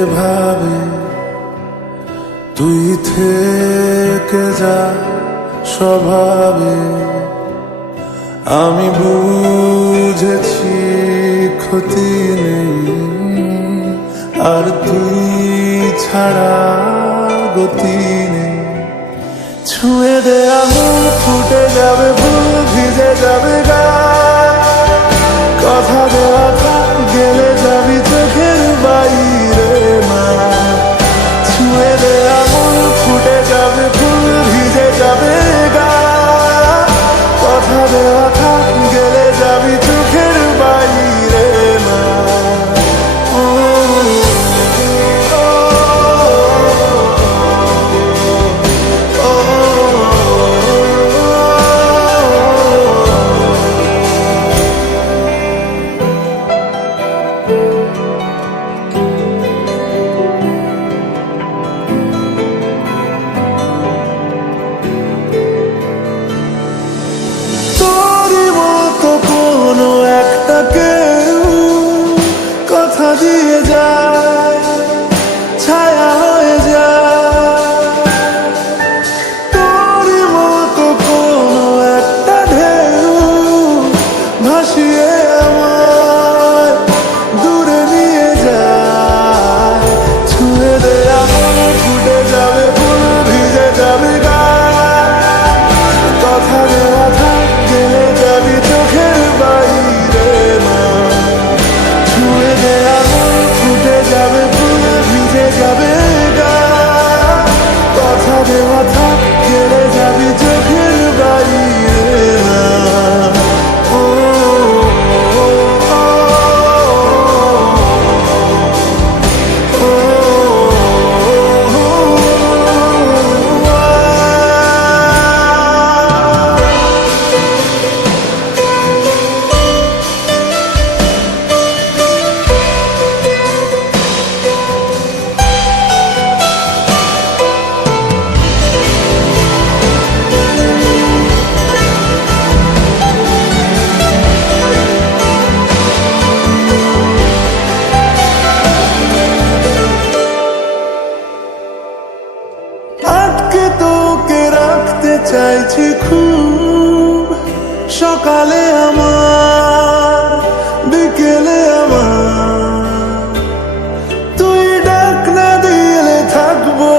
এভাবে তুই থেকে যা স্বভাবে। আমি বুঝেছি ক্ষতি নেই, আর তুই ছাড়া গতি নেই। ছুঁয়ে দে আঙুল ফুটে যাবে, ফুল ভিজে যাবে গা। কথা দেওয়া থাক, গেলে যাবি চোখের বাইরে না। ছুঁয়ে দে আঙুল ফুটে যাবে, ফুল ভিজে যাবে গা। কথা দেওয়া থাক, গেলে যাবি চোখের বাইরে না। দিয়ে যায়, ছায়া হয়ে যায়। তোর মতো কোনো একটা ঢেউ ভাসিয়ে আমায় দূরে নিয়ে যায়। ছুঁয়ে দে আঙুল ফুটে যাবে, ফুল ভিজে যাবে গা। কথা দেওয়া থাক, গেলে যাবি চোখের বাইরে না। ছুঁয়ে দে আঙুল ফুটে যাবে, ফুল ভিজে যাবে গা। কথা দেওয়া থাক, গেলে যাবি চোখের বাইরে না। আটকে তোকে রাখতে চাইছি খুব, সকালে আমার, বিকেলে আমার। তুই ডাক না দিলে থাকবো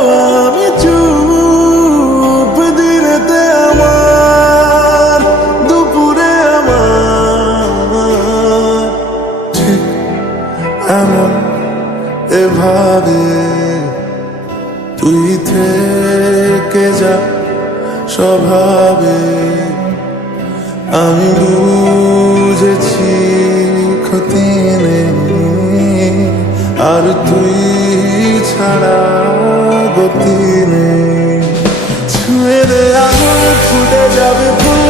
আমি চুপ, দিনেতে আমার, দুপুরে আমার। ঠিক এমন এভাবে তুই থেকে যা স্বভাবে। আমি বুঝেছি ক্ষতি নেই, আর তুই ছাড়া গতি নেই। ছুঁয়ে দে আঙুল ফুটে যাবে, ফুল